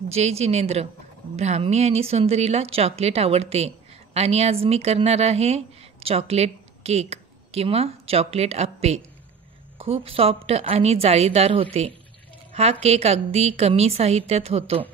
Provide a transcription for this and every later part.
जय जिनेंद्र. ब्राह्मी आणि सुंदरीला चॉकलेट आवडते आणि आज मी करणार आहे चॉकलेट केक किंवा चॉकलेट अप्पे. खूप सॉफ्ट आणि जाळीदार होते. हा केक अगदी कमी साहित्यात होतो.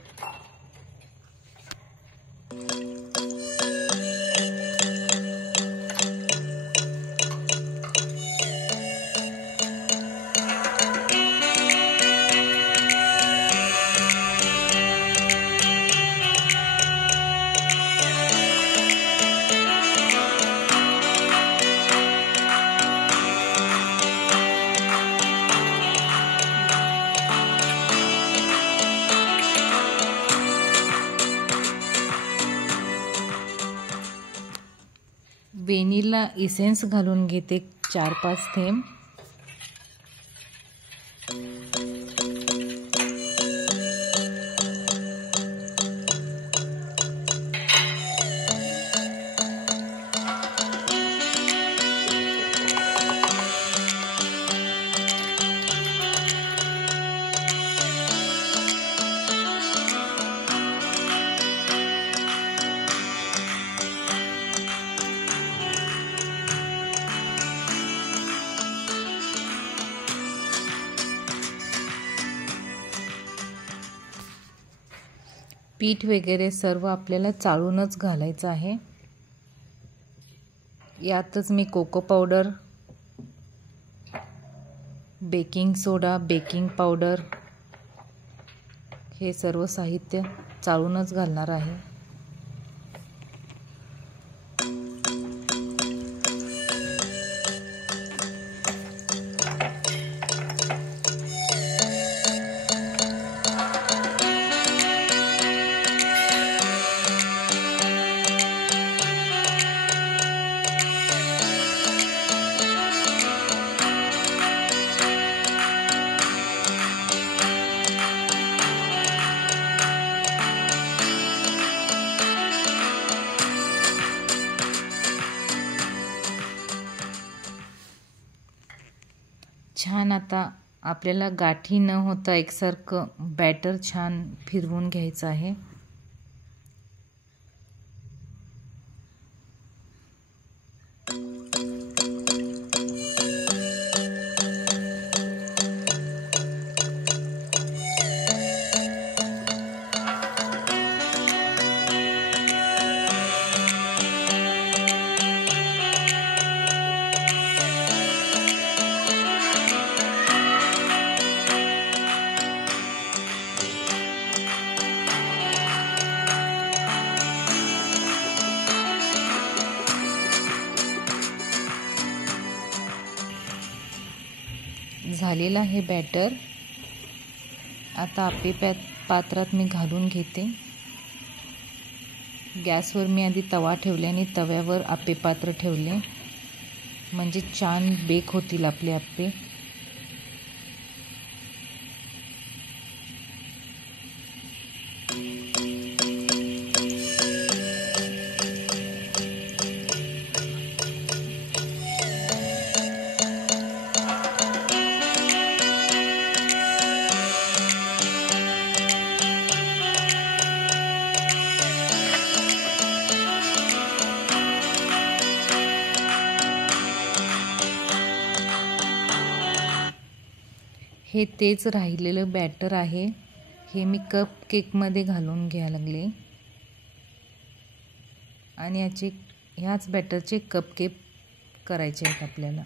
व्हॅनिला इसेन्स घालून घेते 4-5 थेंब. पीठ वगैरे सर्व आपल्याला चाळूनच घालायचं आहे. यातच मी कोको पावडर, बेकिंग सोडा, बेकिंग पावडर हे सर्व साहित्य चाळूनच घालणार आहे. छान आता आपल्याला गाठी न होता एकसारखं बॅटर छान फिरवून घ्यायचं आहे. झालेला आहे बॅटर. आता आप्पे पात्रात मी घालून घेते. गॅसवर मी आधी तवा ठेवले आणि तव्यावर आप्पे पात्र ठेवले, म्हणजे छान बेक होतील आपले आप्पे. हे तेच राहिलेलं बॅटर आहे. हे मी कप केकमध्ये घालून घ्यायला लागले आणि ह्याच बॅटरचे कप केक करायचे आहेत आपल्याला.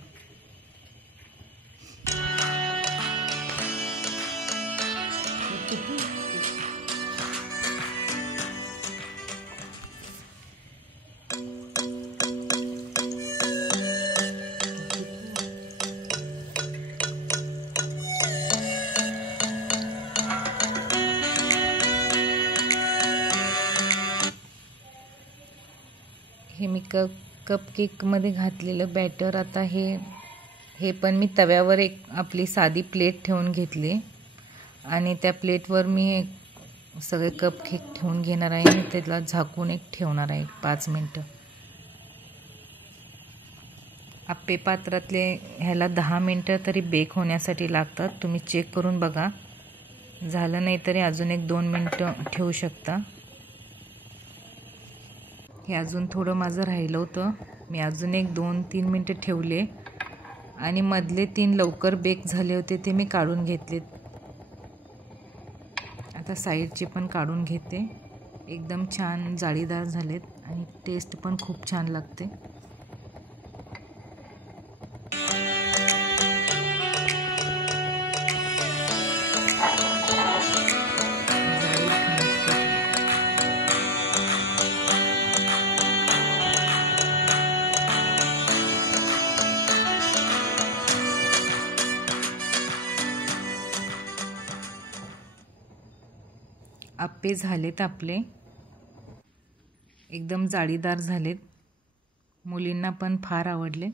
हे मी कप केकमध्ये घातलेलं बॅटर आता हे पण मी तव्यावर एक आपली साधी प्लेट ठेवून घेतली आणि त्या प्लेटवर मी सगळे कप केक ठेवून घेणार आहे आणि त्याला झाकून ठेवणार आहे 5 मिनटं. आप्पे पात्रातले ह्याला 10 मिनटं तरी बेक होण्यासाठी लागतात. तुम्ही चेक करून बघा. झालं नाही तरी अजून 1-2 मिनटं ठेवू शकता. हे अजून थोडं माझं राहिलं होतं. मी अजून 1-2-3 मिनटं ठेवले आणि मधले 3 लवकर बेक झाले होते ते मी काढून घेतलेत. आता साईडचे पण काढून घेते. एकदम छान जाळीदार झालेत आणि टेस्ट पण खूप छान लागते. आप्पे झालेत आपले, एकदम जाळीदार झालेत. मुलींना पण फार आवडले.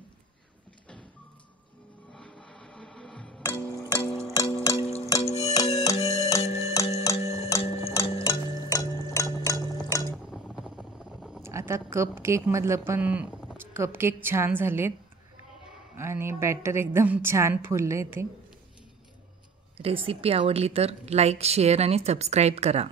आता कपकेकमधलं पण कपकेक छान झालेत आणि बॅटर एकदम छान फुलले. ते रेसिपी आवडली तर लाईक, शेअर आणि सबस्क्राईब करा.